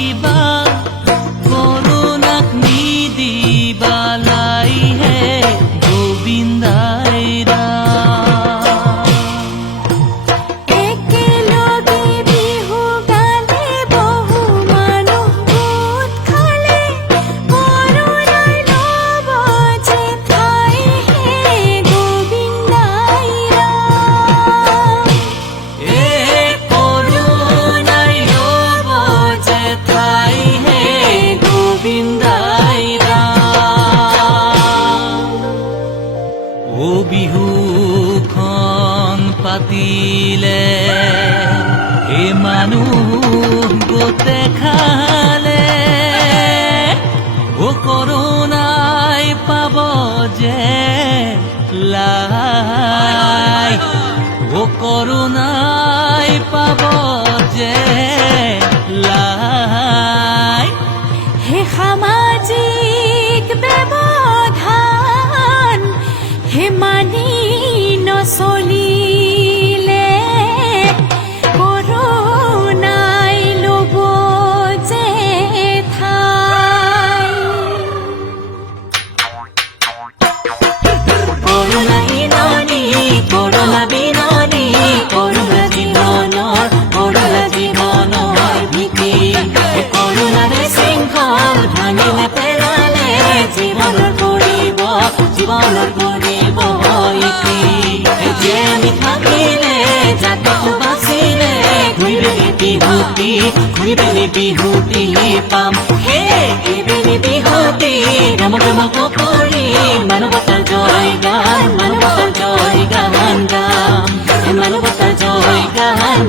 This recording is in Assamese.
নকৰিবা কৰোণাক নিদিবালাই হে গোবিন্দাই বিহুখন পাতিলে এ মানুহ গোটে খালে ও কৰোণাই পাব যে লাই ও কৰোণাই পাব যে লাই হে সামাজিক ব্যৱধান হে মানি নচলিলে কৰোণাই ল'ব যে ঠাই কৰোণা বিননি কৰোণা বিননি কৰোণা জীৱনৰ ভীতি কৰোণাৰে শৃংখল ভাঙিলে পেলালে জীৱনৰ কৰিব ইতি যে আমি থাকিলে জাতিটো বাচিলে ঘূৰিবেলি বিহুতি পাম হে এইবেলি বিহুতি ৰম কৰি মানৱতাৰ জয় গান গাম মানৱতাৰ জয় গান